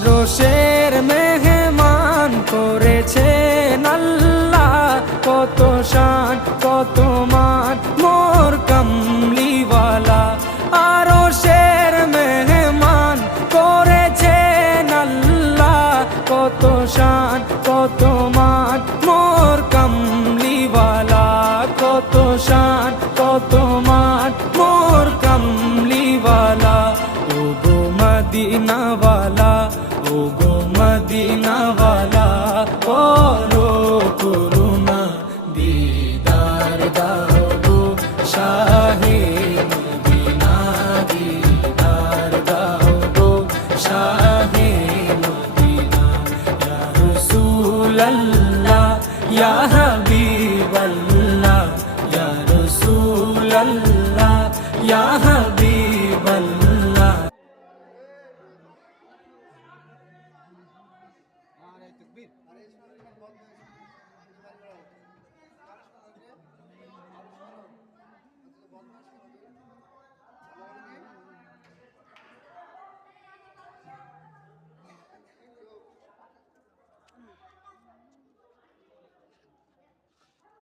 আরশের মেহমান করেছেন আল্লাহ, কত শান কত মান মোর কামলিওয়ালা। আরশের মেহমান করেছেন আল্লাহ, কত শান কত মান মোর কামলিওয়ালা, কত শান কত মান মোর কামলিওয়ালা। ও গো মদিনাওয়ালা, ও গো মদিনাওয়ালা, করো করুণা দিদার দাও গো শাহে মদিনা, দিদার দাও গো শাহে মদিনা। ইয়া রাসূলাল্লাহ ইয়া হাবিবাল্লাহ, ইয়া রাসূলাল্লাহ ইয়া হাবিবাল্লাহ। আর এই তাকবীর